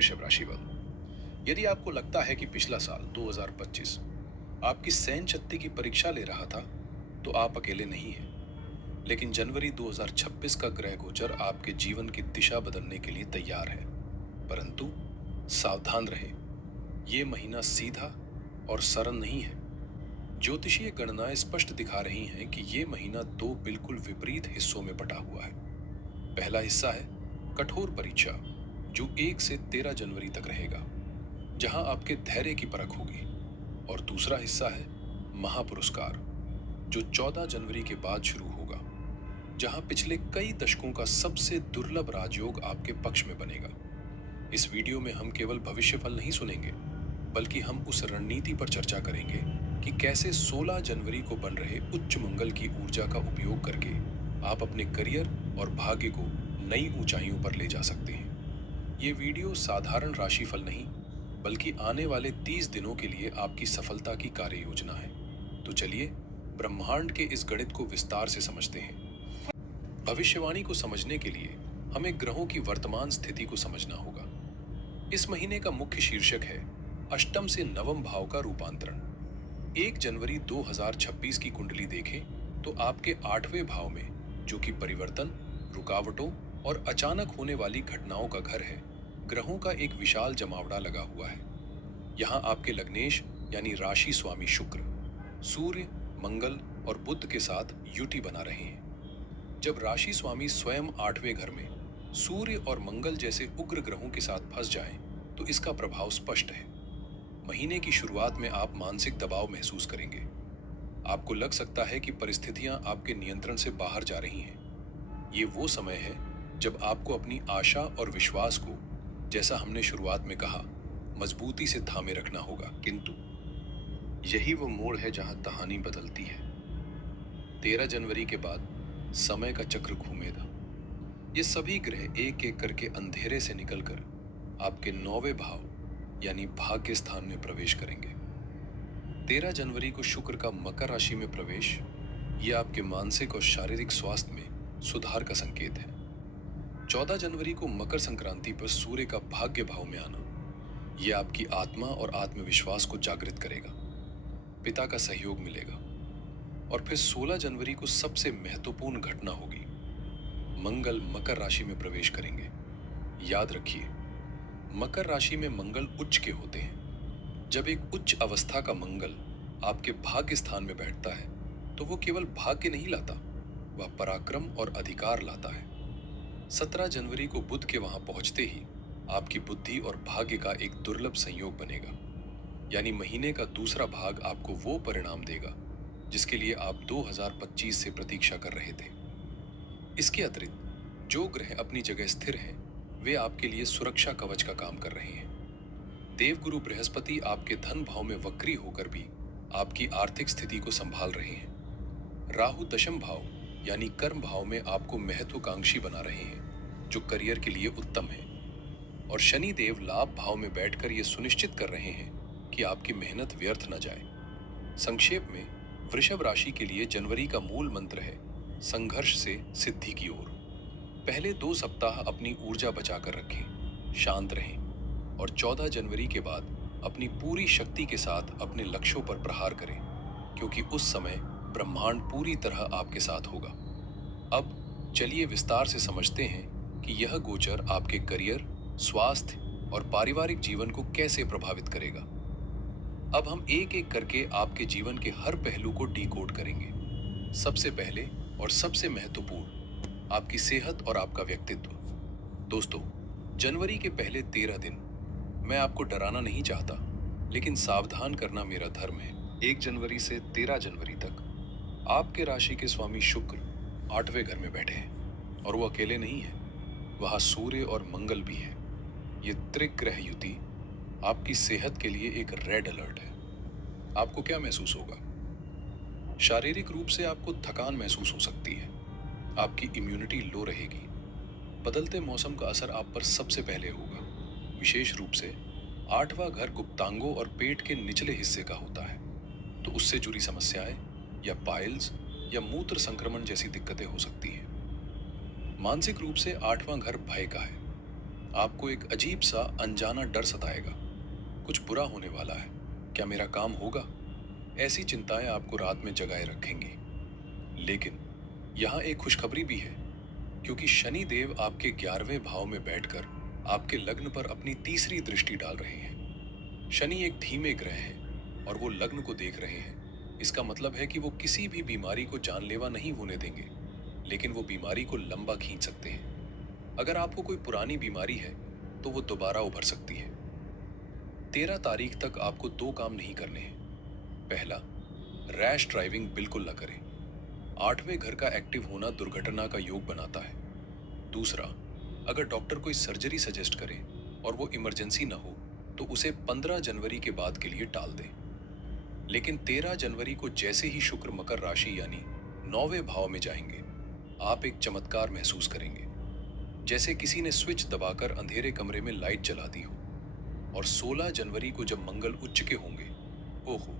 वृषभ राशि वालों, यदि आपको लगता है कि पिछला साल 2025 आपकी सहन शक्ति की परीक्षा ले रहा था, तो आप अकेले नहीं हैं। लेकिन जनवरी 2026 का ग्रह गोचर आपके जीवन की दिशा बदलने के लिए तैयार है। परंतु सावधान रहे, ये महीना सीधा और सरल नहीं है। ज्योतिषीय गणनाएं स्पष्ट दिखा रही हैं कि ये महीना दो बिल्कुल विपरीत हिस्सों में बटा हुआ है। पहला हिस्सा है कठोर परीक्षा, जो 1 से 13 जनवरी तक रहेगा, जहां आपके धैर्य की परख होगी। और दूसरा हिस्सा है महापुरस्कार, जो 14 जनवरी के बाद शुरू होगा, जहां पिछले कई दशकों का सबसे दुर्लभ राजयोग आपके पक्ष में बनेगा। इस वीडियो में हम केवल भविष्यफल नहीं सुनेंगे, बल्कि हम उस रणनीति पर चर्चा करेंगे कि कैसे 16 जनवरी को बन रहे उच्च मंगल की ऊर्जा का उपयोग करके आप अपने करियर और भाग्य को नई ऊंचाइयों पर ले जा सकते हैं। ये वीडियो साधारण राशिफल नहीं, बल्कि आने वाले 30 दिनों के लिए आपकी सफलता की कार्य योजना है। तो चलिए ब्रह्मांड के इस गणित को विस्तार से समझते हैं। भविष्यवाणी को समझने के लिए हमें ग्रहों की वर्तमान स्थिति को समझना होगा। इस महीने का मुख्य शीर्षक है अष्टम से नवम भाव का रूपांतरण। 1 जनवरी 2026 की कुंडली देखें तो आपके 8वें भाव में, जो कि परिवर्तन, रुकावटों और अचानक होने वाली घटनाओं का घर है, ग्रहों का एक विशाल जमावड़ा लगा हुआ है। यहाँ आपके लग्नेश यानी राशि स्वामी शुक्र, सूर्य, मंगल और बुध के साथ युति बना रहे हैं। जब राशि स्वामी स्वयं 8वें घर में सूर्य और मंगल जैसे उग्र ग्रहों के साथ फंस जाएं, तो इसका प्रभाव स्पष्ट है। महीने की शुरुआत में आप मानसिक दबाव महसूस करेंगे। आपको लग सकता है कि परिस्थितियां आपके नियंत्रण से बाहर जा रही हैं। ये वो समय है जब आपको अपनी आशा और विश्वास को, जैसा हमने शुरुआत में कहा, मजबूती से थामे रखना होगा। किंतु यही वो मोड़ है जहां कहानी बदलती है। 13 जनवरी के बाद समय का चक्र घूमेगा। ये सभी ग्रह एक एक करके अंधेरे से निकलकर आपके 9वें भाव यानी भाग्य स्थान में प्रवेश करेंगे। 13 जनवरी को शुक्र का मकर राशि में प्रवेश, ये आपके मानसिक और शारीरिक स्वास्थ्य में सुधार का संकेत है। 14 जनवरी को मकर संक्रांति पर सूर्य का भाग्य भाव में आना, यह आपकी आत्मा और आत्मविश्वास को जागृत करेगा। पिता का सहयोग मिलेगा। और फिर 16 जनवरी को सबसे महत्वपूर्ण घटना होगी। मंगल मकर राशि में प्रवेश करेंगे। याद रखिए, मकर राशि में मंगल उच्च के होते हैं। जब एक उच्च अवस्था का मंगल आपके भाग्य स्थान में बैठता है, तो वो केवल भाग्य नहीं लाता, वह पराक्रम और अधिकार लाता है। 17 जनवरी को बुध के वहां पहुंचते ही आपकी बुद्धि और भाग्य का एक दुर्लभ संयोग बनेगा। यानी महीने का दूसरा भाग आपको वो परिणाम देगा जिसके लिए आप 2025 से प्रतीक्षा कर रहे थे। इसके अतिरिक्त जो ग्रह अपनी जगह स्थिर हैं, वे आपके लिए सुरक्षा कवच का काम कर रहे हैं। देवगुरु बृहस्पति आपके धन भाव में वक्री होकर भी आपकी आर्थिक स्थिति को संभाल रहे हैं। राहु दशम भाव यानी कर्म भाव में आपको महत्वाकांक्षी बना रहे हैं, जो करियर के लिए उत्तम है। और शनि देव लाभ भाव में बैठकर यह सुनिश्चित कर रहे हैं कि आपकी मेहनत व्यर्थ न जाए। संक्षेप में, वृषभ राशि के लिए जनवरी का मूल मंत्र है संघर्ष से सिद्धि की ओर। पहले 2 सप्ताह अपनी ऊर्जा बचाकर रखें, शांत रहें, और 14 जनवरी के बाद अपनी पूरी शक्ति के साथ अपने लक्ष्यों पर प्रहार करें, क्योंकि उस समय ब्रह्मांड पूरी तरह आपके साथ होगा। अब चलिए विस्तार से समझते हैं कि यह गोचर आपके करियर, स्वास्थ्य और पारिवारिक जीवन को कैसे प्रभावित करेगा। अब हम एक एक करके आपके जीवन के हर पहलू को डिकोड करेंगे। सबसे पहले और सबसे महत्वपूर्ण, आपकी सेहत और आपका व्यक्तित्व। दोस्तों, जनवरी के पहले 13 दिन मैं आपको डराना नहीं चाहता, लेकिन सावधान करना मेरा धर्म है। 1 जनवरी से 13 जनवरी तक आपके राशि के स्वामी शुक्र 8वें घर में बैठे हैं, और वो अकेले नहीं है, वहां सूर्य और मंगल भी है। ये त्रिग्रह युति आपकी सेहत के लिए एक रेड अलर्ट है। आपको क्या महसूस होगा? शारीरिक रूप से आपको थकान महसूस हो सकती है। आपकी इम्यूनिटी लो रहेगी। बदलते मौसम का असर आप पर सबसे पहले होगा। विशेष रूप से 8वां घर गुप्तांगों और पेट के निचले हिस्से का होता है, तो उससे जुड़ी समस्याएं या पाइल्स या मूत्र संक्रमण जैसी दिक्कतें हो सकती हैं। मानसिक रूप से 8वां घर भय का है। आपको एक अजीब सा अनजाना डर सताएगा। कुछ बुरा होने वाला है। क्या मेरा काम होगा? ऐसी चिंताएं आपको रात में जगाए रखेंगी। लेकिन यहाँ एक खुशखबरी भी है, क्योंकि शनि देव आपके 11वें भाव में बैठकर आपके लग्न पर अपनी तीसरी दृष्टि डाल रहे हैं। शनि एक धीमे ग्रह है और वो लग्न को देख रहे हैं। इसका मतलब है कि वो किसी भी बीमारी को जानलेवा नहीं होने देंगे, लेकिन वो बीमारी को लंबा खींच सकते हैं। अगर आपको कोई पुरानी बीमारी है तो वो दोबारा उभर सकती है। 13 तारीख तक आपको दो काम नहीं करने हैं। पहला, रैश ड्राइविंग बिल्कुल न करें। 8वें घर का एक्टिव होना दुर्घटना का योग बनाता है। दूसरा, अगर डॉक्टर कोई सर्जरी सजेस्ट करे और वो इमरजेंसी ना हो तो उसे 15 जनवरी के बाद के लिए टाल दें। लेकिन 13 जनवरी को जैसे ही शुक्र मकर राशि यानी 9वें भाव में जाएंगे, आप एक चमत्कार महसूस करेंगे। जैसे किसी ने स्विच दबाकर अंधेरे कमरे में लाइट जला दी हो। और 16 जनवरी को जब मंगल उच्च के होंगे, ओहो,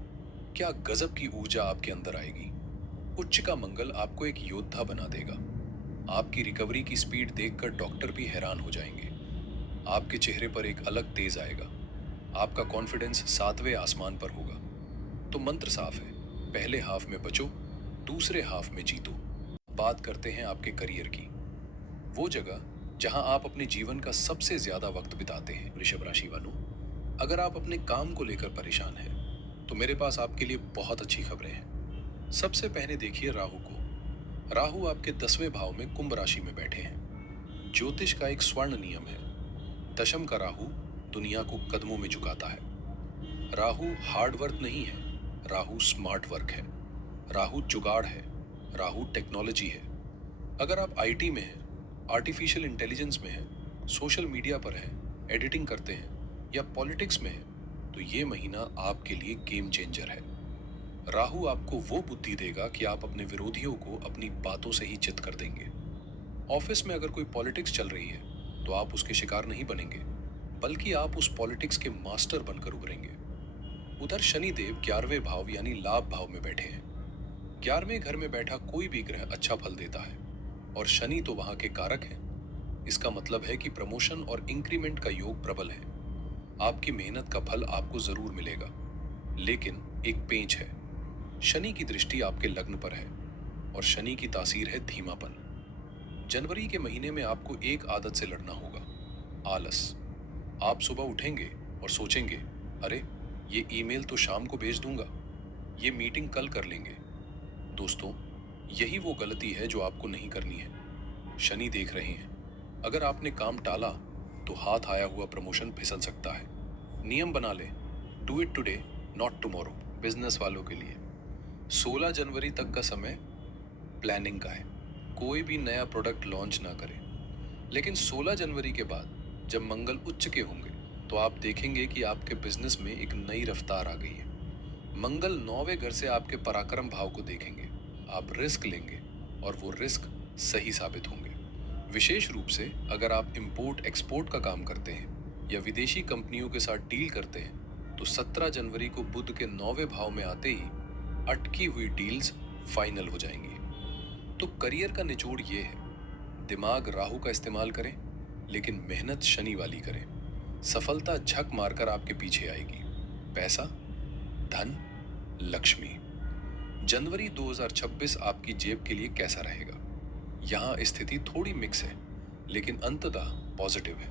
क्या गजब की ऊर्जा आपके अंदर आएगी। उच्च का मंगल आपको एक योद्धा बना देगा। आपकी रिकवरी की स्पीड देखकर डॉक्टर भी हैरान हो जाएंगे। आपके चेहरे पर एक अलग तेज आएगा। आपका कॉन्फिडेंस 7वें आसमान पर होगा। तो मंत्र साफ है, पहले हाफ में बचो, दूसरे हाफ में जीतो। बात करते हैं आपके करियर की, वो जगह जहां आप अपने जीवन का सबसे ज्यादा वक्त बिताते हैं। वृषभ राशि वालों, अगर आप अपने काम को लेकर परेशान हैं, तो मेरे पास आपके लिए बहुत अच्छी खबरें हैं। सबसे पहले देखिए राहु को। राहु आपके 10वें भाव में कुंभ राशि में बैठे हैं। ज्योतिष का एक स्वर्ण नियम है, दशम का राहु दुनिया को कदमों में झुकाता है। राहु हार्ड वर्क नहीं है, राहु स्मार्ट वर्क है। राहु जुगाड़ है, राहु टेक्नोलॉजी है। अगर आप आईटी में हैं, आर्टिफिशियल इंटेलिजेंस में हैं, सोशल मीडिया पर हैं, एडिटिंग करते हैं या पॉलिटिक्स में हैं, तो ये महीना आपके लिए गेम चेंजर है। राहु आपको वो बुद्धि देगा कि आप अपने विरोधियों को अपनी बातों से ही चित कर देंगे। ऑफिस में अगर कोई पॉलिटिक्स चल रही है तो आप उसके शिकार नहीं बनेंगे, बल्कि आप उस पॉलिटिक्स के मास्टर बनकर उभरेंगे। उधर शनि देव 11वें भाव यानी लाभ भाव में बैठे हैं। 11वें घर में बैठा कोई भी ग्रह अच्छा फल देता है, और शनि तो वहां के कारक हैं। इसका मतलब है कि प्रमोशन और इंक्रीमेंट का योग प्रबल है। आपकी मेहनत का फल आपको जरूर मिलेगा। लेकिन एक पेंच है, शनि की दृष्टि आपके लग्न पर है और शनि की तासीर है धीमापन। जनवरी के महीने में आपको एक आदत से लड़ना होगा, आलस। आप सुबह उठेंगे और सोचेंगे, अरे ये ईमेल तो शाम को भेज दूंगा, ये मीटिंग कल कर लेंगे। दोस्तों, यही वो गलती है जो आपको नहीं करनी है। शनि देख रहे हैं, अगर आपने काम टाला तो हाथ आया हुआ प्रमोशन फिसल सकता है। नियम बना ले, do it today not tomorrow. Business वालों के लिए 16 जनवरी तक का समय प्लानिंग का है। कोई भी नया प्रोडक्ट लॉन्च ना करें। लेकिन 16 जनवरी के बाद जब मंगल उच्च के होंगे, तो आप देखेंगे कि आपके बिजनेस में एक नई रफ्तार आ गई है। मंगल 9वें घर से आपके पराक्रम भाव को देखेंगे। आप रिस्क लेंगे और वो रिस्क सही साबित होंगे। विशेष रूप से अगर आप इंपोर्ट एक्सपोर्ट का काम करते हैं या विदेशी कंपनियों के साथ डील करते हैं, तो 17 जनवरी को बुध के 9वें भाव में आते ही अटकी हुई डील्स फाइनल हो जाएंगी। तो करियर का निचोड़ ये है, दिमाग राहु का इस्तेमाल करें, लेकिन मेहनत शनि वाली करें। सफलता झक मारकर आपके पीछे आएगी। पैसा, धन, लक्ष्मी। जनवरी 2026 आपकी जेब के लिए कैसा रहेगा? यहाँ स्थिति थोड़ी मिक्स है, लेकिन अंततः पॉजिटिव है।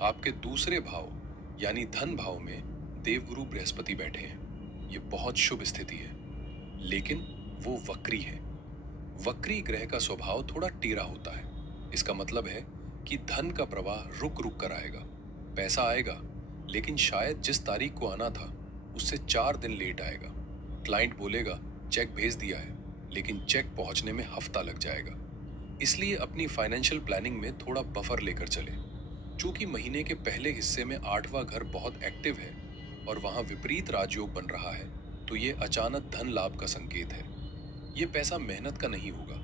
आपके दूसरे भाव यानी धन भाव में देवगुरु बृहस्पति बैठे हैं। ये बहुत शुभ स्थिति है, लेकिन वो वक्री है। वक्री ग्रह का स्वभाव थोड़ा टेढ़ा होता है। इसका मतलब है कि धन का प्रवाह रुक रुक कर आएगा। पैसा आएगा, लेकिन शायद जिस तारीख को आना था उससे 4 दिन लेट आएगा। क्लाइंट बोलेगा चेक भेज दिया है, लेकिन चेक पहुंचने में हफ्ता लग जाएगा। इसलिए अपनी फाइनेंशियल प्लानिंग में थोड़ा बफर लेकर चले। चूंकि महीने के पहले हिस्से में 8वां घर बहुत एक्टिव है और वहां विपरीत राजयोग बन रहा है, तो ये अचानक धन लाभ का संकेत है। ये पैसा मेहनत का नहीं होगा।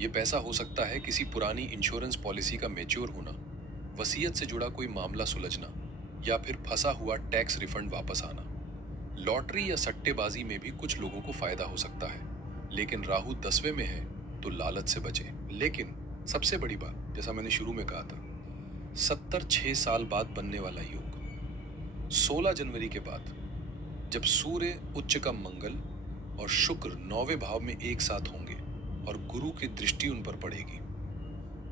ये पैसा हो सकता है किसी पुरानी इंश्योरेंस पॉलिसी का मैच्योर होना, वसीयत से जुड़ा कोई मामला सुलझना, या फिर फंसा हुआ टैक्स रिफंड वापस आना। लॉटरी या सट्टेबाजी में भी कुछ लोगों को फायदा हो सकता है, लेकिन राहु 10वें में है तो लालच से बचे। लेकिन सबसे बड़ी बात, जैसा मैंने शुरू में कहा था, 70 6 साल बाद बनने वाला योग। 16 जनवरी के बाद जब सूर्य उच्च का मंगल और शुक्र 9वें भाव में एक साथ होंगे और गुरु की दृष्टि उन पर पड़ेगी।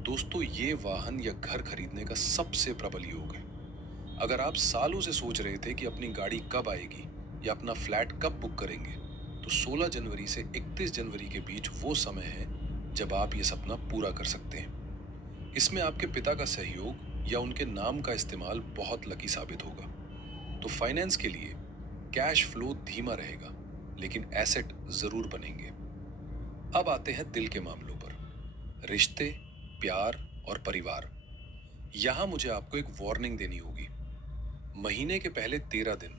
दोस्तों, ये वाहन या घर खरीदने का सबसे प्रबल योग है। अगर आप सालों से सोच रहे थे कि अपनी गाड़ी कब आएगी या अपना फ्लैट कब बुक करेंगे, तो 16 जनवरी से 31 जनवरी के बीच वो समय है जब आप ये सपना पूरा कर सकते हैं। इसमें आपके पिता का सहयोग या उनके नाम का इस्तेमाल बहुत लकी साबित होगा। तो फाइनेंस के लिए कैश फ्लो धीमा रहेगा, लेकिन एसेट जरूर बनेंगे। अब आते हैं दिल के मामलों पर, रिश्ते, प्यार और परिवार। यहां मुझे आपको एक वार्निंग देनी होगी। महीने के पहले 13 दिन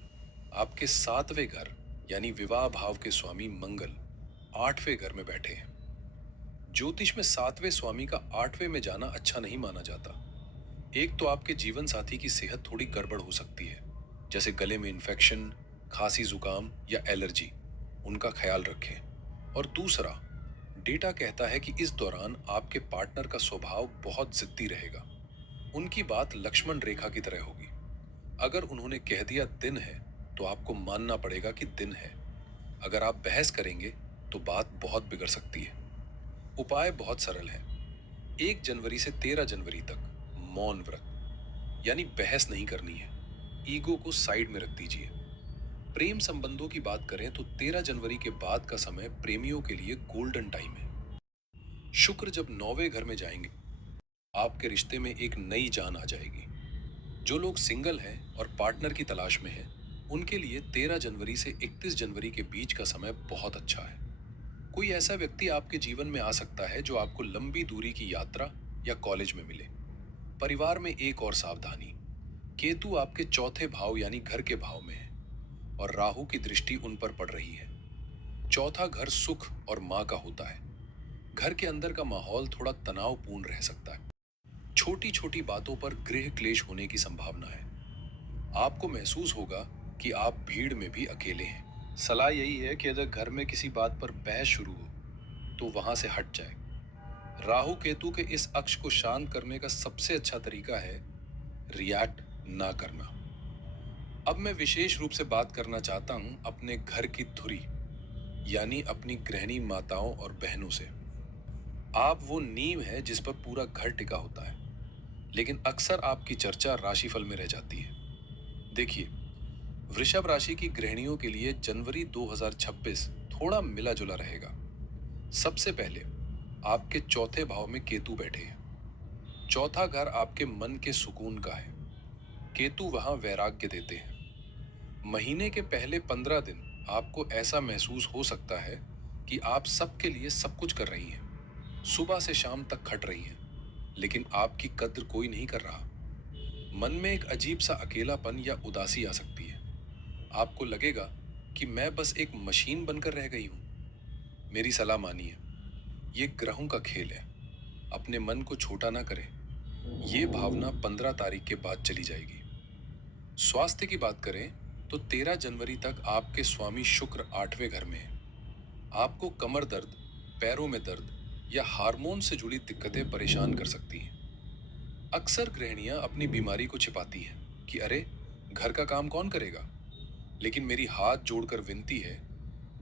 आपके 7वें घर यानी विवाह भाव के स्वामी मंगल 8वें घर में बैठे हैं। ज्योतिष में 7वें स्वामी का 8वें में जाना अच्छा नहीं माना जाता। एक तो आपके जीवन साथी की सेहत थोड़ी गड़बड़ हो सकती है, जैसे गले में इन्फेक्शन, खांसी जुकाम या एलर्जी, उनका ख्याल रखें। और दूसरा, डेटा कहता है कि इस दौरान आपके पार्टनर का स्वभाव बहुत जिद्दी रहेगा। उनकी बात लक्ष्मण रेखा की तरह होगी। अगर उन्होंने कह दिया दिन है, तो आपको मानना पड़ेगा कि दिन है। अगर आप बहस करेंगे तो बात बहुत बिगड़ सकती है। उपाय बहुत सरल है। 1 जनवरी से 13 जनवरी तक मौन व्रत, यानी बहस नहीं करनी है। ईगो को साइड में रख दीजिए। प्रेम संबंधों की बात करें तो 13 जनवरी के बाद का समय प्रेमियों के लिए गोल्डन टाइम है। शुक्र जब 9वें घर में जाएंगे, आपके रिश्ते में एक नई जान आ जाएगी। जो लोग सिंगल हैं और पार्टनर की तलाश में हैं, उनके लिए 13 जनवरी से 31 जनवरी के बीच का समय बहुत अच्छा है। कोई ऐसा व्यक्ति आपके जीवन में आ सकता है जो आपको लंबी दूरी की यात्रा या कॉलेज में मिले। परिवार में एक और सावधानी, केतु आपके चौथे भाव यानी घर के भाव में है और राहु की दृष्टि उन पर पड़ रही है। चौथा घर सुख और मां का होता है। घर के अंदर का माहौल थोड़ा तनावपूर्ण रह सकता है। छोटी छोटी बातों पर गृह क्लेश होने की संभावना है। आपको महसूस होगा कि आप भीड़ में भी अकेले हैं। सलाह यही है कि अगर घर में किसी बात पर बहस शुरू हो, तो वहां से हट जाए। राहु केतु के इस अक्ष को शांत करने का सबसे अच्छा तरीका है रिएक्ट ना करना। अब मैं विशेष रूप से बात करना चाहता हूं अपने घर की धुरी, यानी अपनी गृहिणी माताओं और बहनों से। आप वो नींव है जिस पर पूरा घर टिका होता है, लेकिन अक्सर आपकी चर्चा राशिफल में रह जाती है। देखिए, वृषभ राशि की गृहिणियों के लिए जनवरी 2026 थोड़ा मिला जुला रहेगा। सबसे पहले आपके चौथे भाव में केतु बैठे हैं। चौथा घर आपके मन के सुकून का है। केतु वहां वैराग्य देते हैं। महीने के पहले 15 दिन आपको ऐसा महसूस हो सकता है कि आप सबके लिए सब कुछ कर रही हैं, सुबह से शाम तक खट रही हैं, लेकिन आपकी कद्र कोई नहीं कर रहा। मन में एक अजीब सा अकेलापन या उदासी आ सकती है। आपको लगेगा कि मैं बस एक मशीन बनकर रह गई हूं। मेरी सलाह मानिए, ये ग्रहों का खेल है। अपने मन को छोटा ना करें। ये भावना 15 तारीख के बाद चली जाएगी। स्वास्थ्य की बात करें तो 13 जनवरी तक आपके स्वामी शुक्र 8वें घर में है। आपको कमर दर्द, पैरों में दर्द या हार्मोन से जुड़ी दिक्कतें परेशान कर सकती हैं। अक्सर गृहिणियां अपनी बीमारी को छिपाती हैं कि अरे, घर का काम कौन करेगा। लेकिन मेरी हाथ जोड़कर विनती है,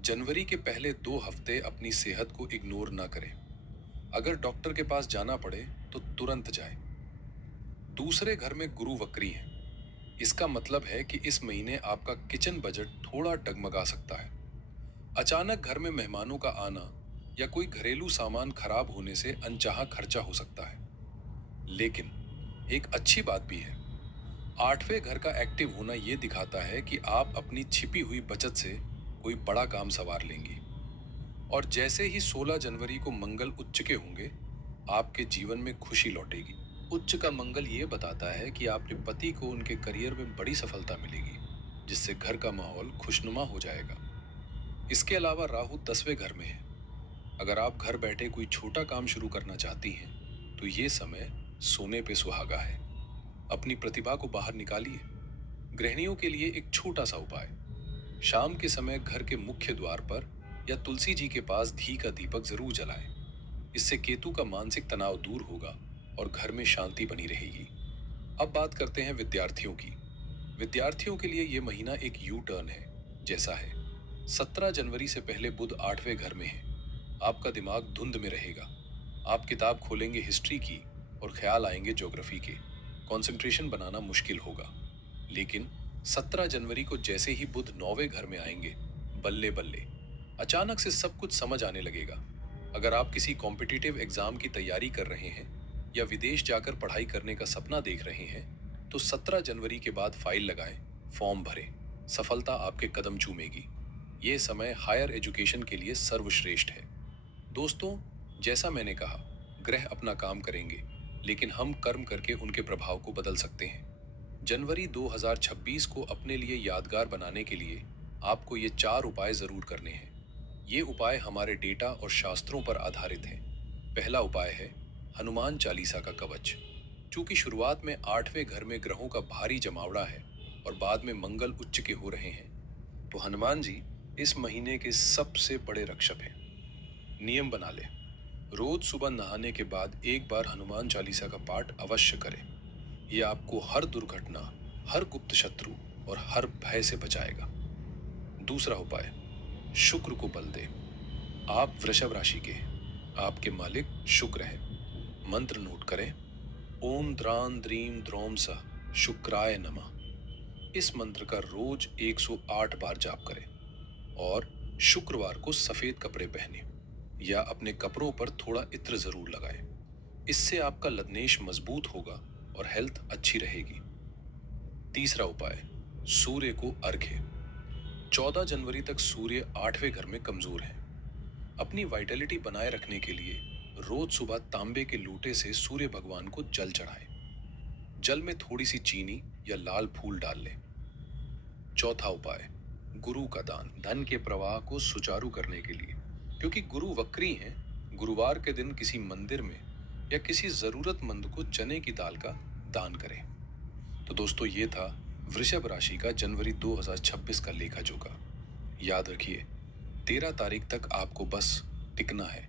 जनवरी के पहले 2 हफ्ते अपनी सेहत को इग्नोर ना करें। अगर डॉक्टर के पास जाना पड़े तो तुरंत जाएं। दूसरे घर में गुरु वक्री है। इसका मतलब है कि इस महीने आपका किचन बजट थोड़ा डगमगा सकता है। अचानक घर में मेहमानों का आना या कोई घरेलू सामान खराब होने से अनचाहा खर्चा हो सकता है। लेकिन एक अच्छी बात भी है। 8वें घर का एक्टिव होना यह दिखाता है कि आप अपनी छिपी हुई बचत से कोई बड़ा काम संवार लेंगी। और जैसे ही 16 जनवरी को मंगल उच्च के होंगे, आपके जीवन में खुशी लौटेगी। उच्च का मंगल ये बताता है कि आपके पति को उनके करियर में बड़ी सफलता मिलेगी, जिससे घर का माहौल खुशनुमा हो जाएगा। इसके अलावा राहु 10वें घर में है। अगर आप घर बैठे कोई छोटा काम शुरू करना चाहती हैं, तो ये समय सोने पे सुहागा है। अपनी प्रतिभा को बाहर निकालिए। गृहिणियों के लिए एक छोटा सा उपाय, शाम के समय घर के मुख्य द्वार पर या तुलसी जी के पास घी का दीपक जरूर जलाएं। इससे केतु का मानसिक तनाव दूर होगा और घर में शांति बनी रहेगी। अब बात करते हैं विद्यार्थियों की। विद्यार्थियों के लिए ये महीना एक यू टर्न है जैसा है। 17 जनवरी से पहले बुध 8वें घर में है। आपका दिमाग धुंध में रहेगा। आप किताब खोलेंगे हिस्ट्री की और ख्याल आएंगे ज्योग्राफी के। कंसंट्रेशन बनाना मुश्किल होगा। लेकिन 17 जनवरी को जैसे ही बुध 9वें घर में आएंगे, बल्ले बल्ले, अचानक से सब कुछ समझ आने लगेगा। अगर आप किसी कॉम्पिटिटिव एग्जाम की तैयारी कर रहे हैं या विदेश जाकर पढ़ाई करने का सपना देख रहे हैं, तो 17 जनवरी के बाद फाइल लगाएं, फॉर्म भरें। सफलता आपके कदम चूमेगी। ये समय हायर एजुकेशन के लिए सर्वश्रेष्ठ है। दोस्तों, जैसा मैंने कहा, ग्रह अपना काम करेंगे, लेकिन हम कर्म करके उनके प्रभाव को बदल सकते हैं। जनवरी 2026 को अपने लिए यादगार बनाने के लिए आपको ये 4 उपाय जरूर करने हैं। ये उपाय हमारे डेटा और शास्त्रों पर आधारित हैं। पहला उपाय है हनुमान चालीसा का कवच। चूंकि शुरुआत में 8वें घर में ग्रहों का भारी जमावड़ा है और बाद में मंगल उच्च के हो रहे हैं, तो हनुमान जी इस महीने के सबसे बड़े रक्षक हैं। नियम बना ले, रोज सुबह नहाने के बाद एक बार हनुमान चालीसा का पाठ अवश्य करें। ये आपको हर दुर्घटना, हर गुप्त शत्रु और हर भय से बचाएगा। दूसरा उपाय, शुक्र को बल दे। आप वृषभ राशि के हैं। आपके मालिक शुक्र है। मंत्र नोट करें, ओम द्रान द्रीम द्रोम सह शुक्राय नमः। इस मंत्र का रोज 108 बार जाप करें और शुक्रवार को सफेद कपड़े पहने या अपने कपड़ों पर थोड़ा इत्र जरूर लगाएं। इससे आपका लग्नेश मजबूत होगा और हेल्थ अच्छी रहेगी। तीसरा उपाय, सूर्य को अर्घ्य। 14 जनवरी तक सूर्य 8वें घर में कमजोर है। अपनी वाइटलिटी बनाए रखने के लिए रोज सुबह तांबे के लोटे से सूर्य भगवान को जल चढ़ाएं। जल में थोड़ी सी चीनी या लाल फूल डाल लें। चौथा उपाय, गुरु का दान। धन के प्रवाह को सुचारू करने के लिए, क्योंकि गुरु वक्री हैं, गुरुवार के दिन किसी मंदिर में या किसी जरूरतमंद को चने की दाल का दान करें। तो दोस्तों, ये था वृषभ राशि का जनवरी 2026 का लेखा जोखा। याद रखिए, 13 तारीख तक आपको बस टिकना है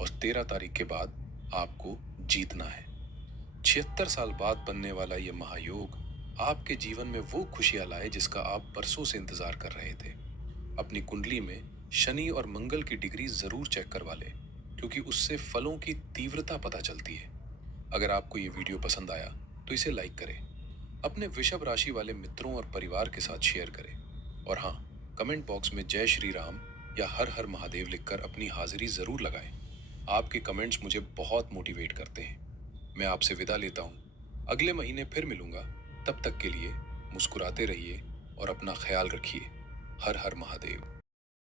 और 13 तारीख के बाद आपको जीतना है। 76 साल बाद बनने वाला यह महायोग आपके जीवन में वो खुशियां लाए जिसका आप बरसों से इंतजार कर रहे थे। अपनी कुंडली में शनि और मंगल की डिग्री जरूर चेक करवा लें, क्योंकि उससे फलों की तीव्रता पता चलती है। अगर आपको ये वीडियो पसंद आया तो इसे लाइक करें, अपने वृषभ राशि वाले मित्रों और परिवार के साथ शेयर करें, और हाँ, कमेंट बॉक्स में जय श्री राम या हर हर महादेव लिखकर अपनी हाजिरी जरूर लगाएं। आपके कमेंट्स मुझे बहुत मोटिवेट करते हैं। मैं आपसे विदा लेता हूँ। अगले महीने फिर मिलूंगा। तब तक के लिए मुस्कुराते रहिए और अपना ख्याल रखिए। हर हर महादेव।